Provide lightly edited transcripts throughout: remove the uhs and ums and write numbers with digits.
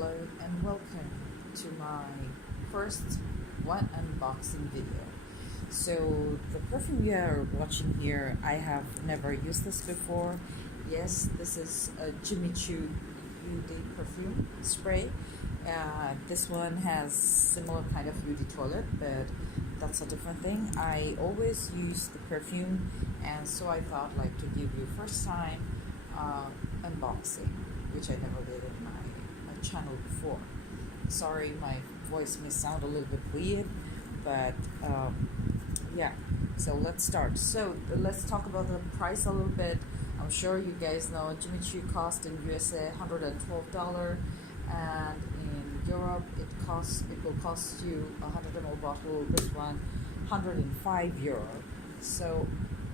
Hello and welcome to my first one unboxing video. So the perfume you are watching here, I have never used this before. Yes, this is a Choo UD perfume spray. This one has similar kind of UD toilet, but that's a different thing. I always use the perfume, and so I thought like to give you first time unboxing, which I never did in my channel before. Sorry, my voice may sound a little bit weird, but yeah. So let's start. So let's talk about the price a little bit. I'm sure you guys know Jimmy Choo cost in USA $112, and in Europe it will cost you 100 ml bottle. This one 105 euro. So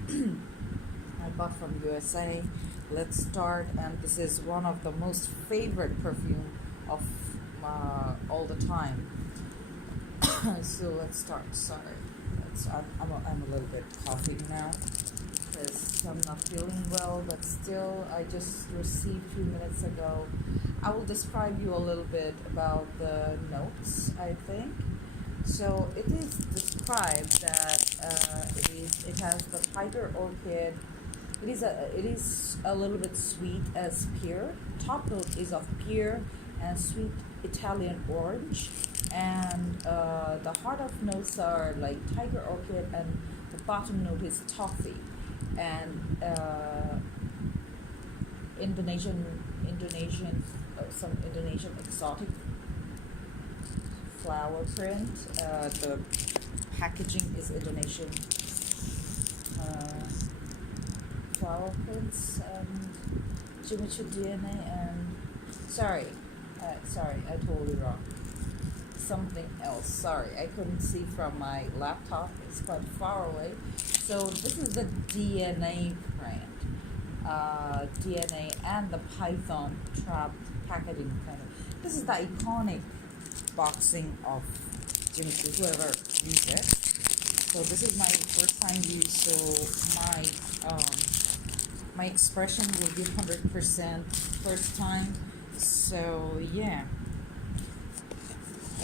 I bought from USA. Let's start, and this is one of the most favorite perfume of all the time. So let's start. Sorry, I'm a little bit coughing now because I'm not feeling well, but still I just received a few minutes ago. I will describe you a little bit about the notes, I think. So it is described that it has the tiger orchid. It is a little bit sweet as pear. Top note is of pear and sweet Italian orange, and the heart of notes are like tiger orchid, and the bottom note is toffee and some Indonesian exotic flower print. The packaging is Indonesian flower prints and Jimmy Choo DNA, and sorry, I told you wrong. Something else. Sorry, I couldn't see from my laptop. It's quite far away. So this is the DNA print. DNA and the Python trap packaging kind of. This is the iconic boxing of Jimmy Choo. Whoever used it. So this is my first time use. So my expression will be 100% first time. So yeah,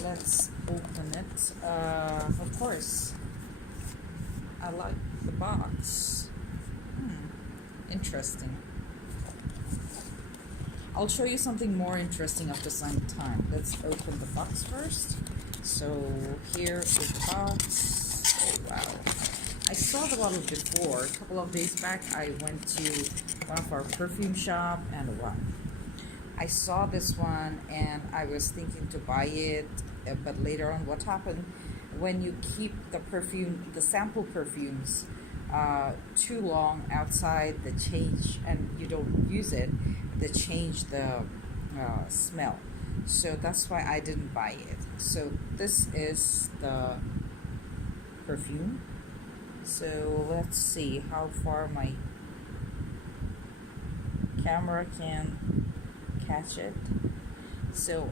let's open it. Of course, I like the box. Interesting. I'll show you something more interesting after some time. Let's open the box first. So here is the box. Oh wow. I saw the bottle before. A couple of days back, I went to one of our perfume shop, and wow, I saw this one and I was thinking to buy it, but later on, what happened when you keep the sample perfumes too long outside, they change, and you don't use it, they change the smell. So that's why I didn't buy it. So this is the perfume. So let's see how far my camera can catch it. So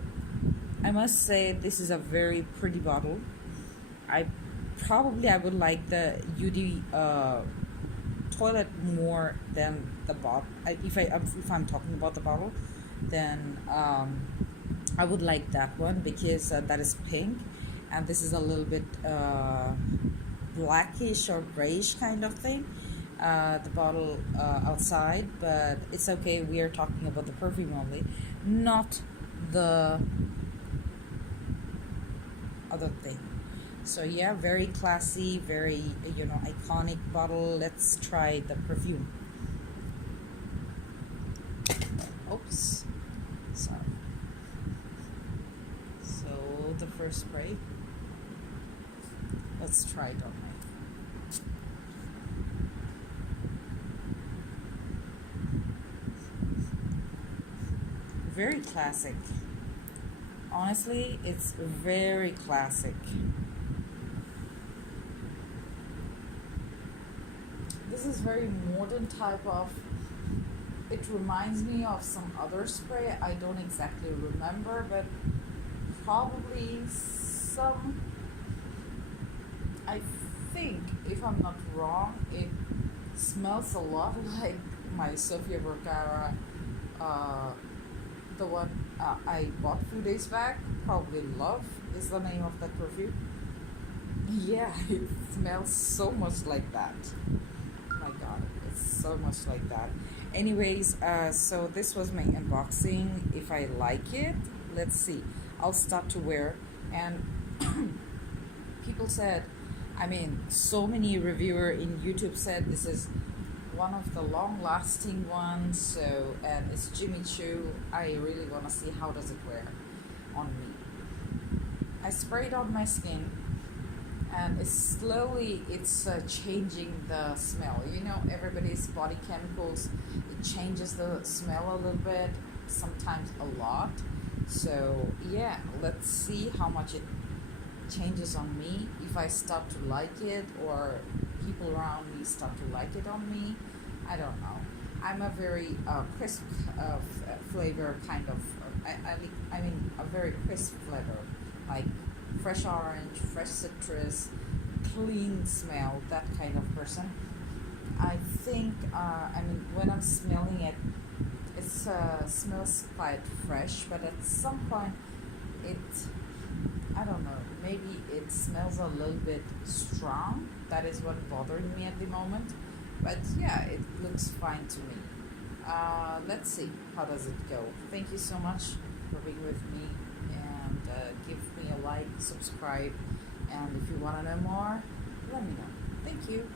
I must say this is a very pretty bottle. I would like the UD toilet more than the bottle. If I'm talking about the bottle, then I would like that one because that is pink, and this is a little bit blackish or grayish kind of thing. The bottle outside, but it's okay. We are talking about the perfume only, not the other thing. So yeah, very classy, very iconic bottle. Let's try the perfume. Oops, sorry. So the first spray. Let's try it on my. Very classic. Honestly, it's very classic. This is very modern type of. It reminds me of some other spray. I don't exactly remember, but probably some. I think, if I'm not wrong, it smells a lot like my Sofia Vergara the one I bought a few days back, probably Love is the name of that perfume. Yeah, it smells so much like that. My god, it's so much like that. Anyways, so this was my unboxing. If I like it, let's see, I'll start to wear. And people said, I mean, so many reviewer in YouTube said this is one of the long lasting ones. So, and it's Jimmy Choo. I really want to see how does it wear on me. I sprayed on my skin, and it's changing the smell. You know, everybody's body chemicals, it changes the smell a little bit, sometimes a lot. So yeah, let's see how much it changes on me, if I start to like it or people around me start to like it on me. I don't know. I'm a very crisp flavor kind of. I mean a very crisp flavor, like fresh orange, fresh citrus, clean smell, that kind of person. I think, I mean, when I'm smelling it, it smells quite fresh, but at some point, it, I don't know, maybe it smells a little bit strong. That is what bothering me at the moment. But yeah, it looks fine to me. Let's see, how does it go? Thank you so much for being with me, and give me a like, subscribe, and if you want to know more, let me know. Thank you.